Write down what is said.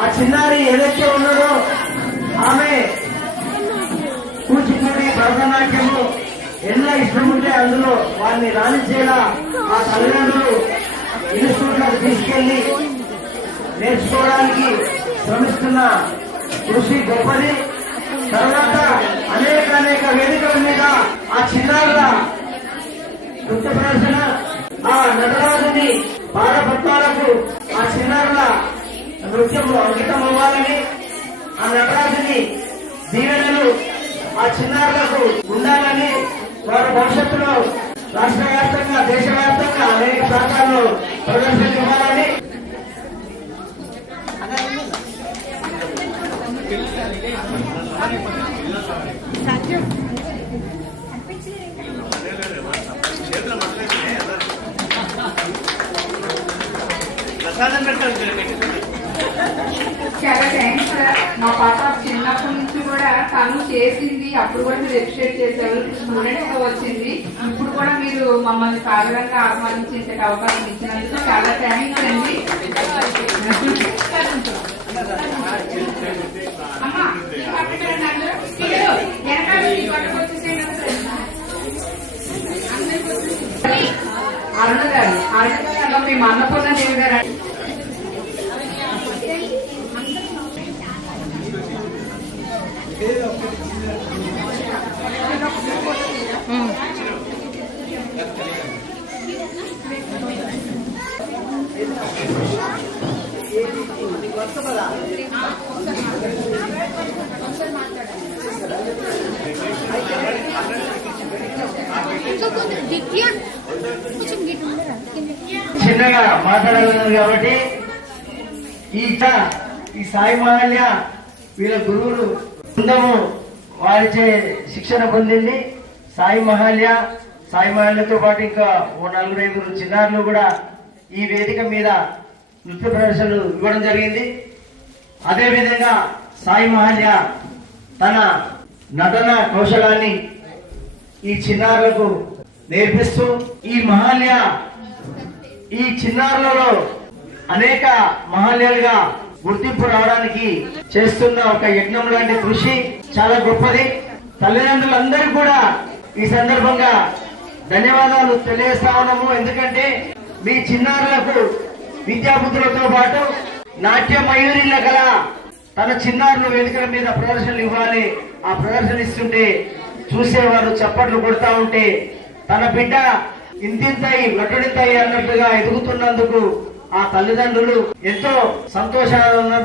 ఆ చిన్నారి ఏదైతే ఉన్నాడో ఆమె కూచిపూడి భరతనాట్యము ఎన్నో ఇష్టం ఉంటే అందులో వారిని రాణించేలా ఆ తల్లిదండ్రులు ఇన్స్టిట్యూట్లకు తీసుకెళ్లి నేర్చుకోవడానికి శ్రమిస్తున్న కృషి గొప్పది. తర్వాత అనేక వేదికల మీద ఆ చిన్నారుల నృత్య ప్రదర్శన, ఆ నటరాజుని బాధపట్టాలకు ఆ చిన్నారుల నృత్యంలో అంకితం అవ్వాలని, ఆ నటరాజుని దీవెనలు ఆ చిన్నారులకు ఉండాలని, వారి భవిష్యత్తులో రాష్ట్ర వ్యాప్తంగా దేశవ్యాప్తంగా అనేక ప్రాంతాల్లో ప్రదర్శనలు ఇవ్వాలని చాలా థ్యాంక్స్ సార్. మా పాప చిన్నప్పటి నుంచి కూడా తను చేసింది, అప్పుడు కూడా మీరు ఎప్రిషియేట్ చేశారు, స్టూడెంట్స్ తో వచ్చింది. ఇప్పుడు కూడా మీరు మమ్మల్ని సాధారణంగా ఆహ్వానించి ఇంతటి అవకాశం ఇచ్చినందుకు చాలా థ్యాంక్స్ అండి. అరుణ గారు మేము అన్నపూర్ణ దేవి గారు చిన్నగా మాట్లాడగలరు కాబట్టి ఈ సాయి మహల్య వీళ్ళ గురువులు బృందము వారిచే శిక్షణ పొందింది. సాయి మహల్యతో పాటు ఇంకా ఓ 4-5 చిన్నారులు కూడా ఈ వేదిక మీద నృత్య ప్రదర్శనలు ఇవ్వడం జరిగింది. అదేవిధంగా సాయి మహల్య తన నటన కౌశలాన్ని ఈ చిన్నారులకు నేర్పిస్తూ ఈ చిన్నారులలో అనేక మహల్యాలుగా గుర్తింపు రావడానికి చేస్తున్న ఒక యజ్ఞం లాంటి కృషి చాలా గొప్పది. తల్లిదండ్రులందరూ కూడా ఈ సందర్భంగా ధన్యవాదాలు తెలియజేస్తా ఉన్నాము. ఎందుకంటే మీ చిన్నారులకు విద్యాబుద్ధులతో పాటు నాట్య మయూరిల గల తన చిన్నారులు వేదికల మీద ప్రదర్శనలు ఇవ్వాలి. ఆ ప్రదర్శన ఇస్తుంటే చూసేవారు చప్పట్లు కొడతా ఉంటే తన బిడ్డ ఇంతింతాయి నటుడింతాయి అన్నట్టుగా ఎదుగుతున్నందుకు ఆ తల్లిదండ్రులు ఎంతో సంతోషాన్ని